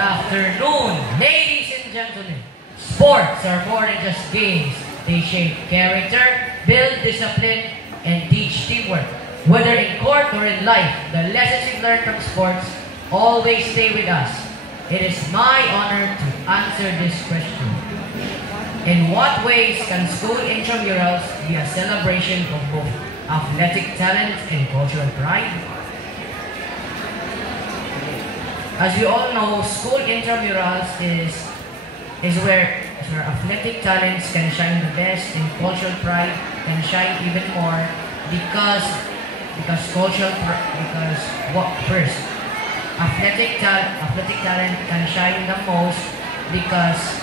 afternoon, ladies and gentlemen. Sports are more than just games. They shape character, build discipline, and teach teamwork. Whether in court or in life, the lessons you learn from sports always stay with us. It is my honor to answer this question. In what ways can school intramurals be a celebration of both athletic talent and cultural pride? As we all know, school intramurals is where athletic talents can shine the best and cultural pride can shine even more because first, athletic talent can shine the most because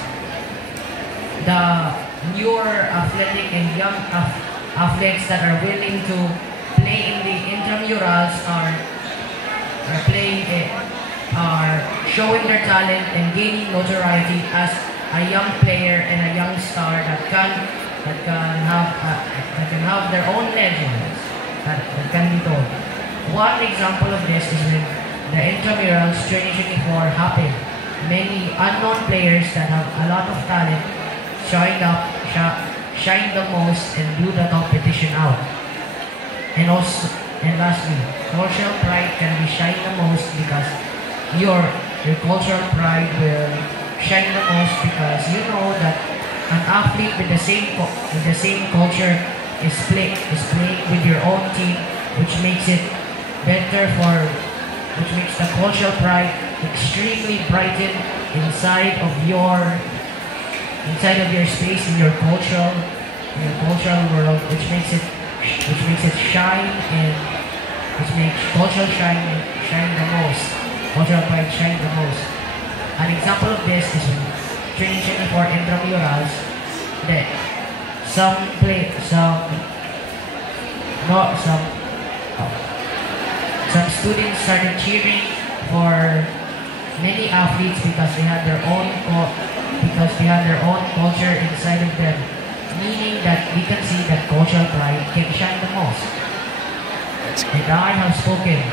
the newer athletic and young athletes that are willing to play in the intramurals are showing their talent and gaining notoriety as a young player and a young star that can have their own legends that can be told. One example of this is when the intramurals 2024 happened. Many unknown players that have a lot of talent shine the most and blew the competition out. And lastly, cultural pride can be shine the most because your cultural pride will shine the most because you know that an athlete with the same culture is playing with your own team, which makes it which makes the cultural pride extremely brighten inside of your space in your cultural world, which makes it shine and which makes cultural shine the most. Cultural pride shine the most. An example of this is when 2024 intramurals that some students started cheering for many athletes because they had their own culture inside of them, meaning that we can see that cultural pride can shine the most. And I have spoken.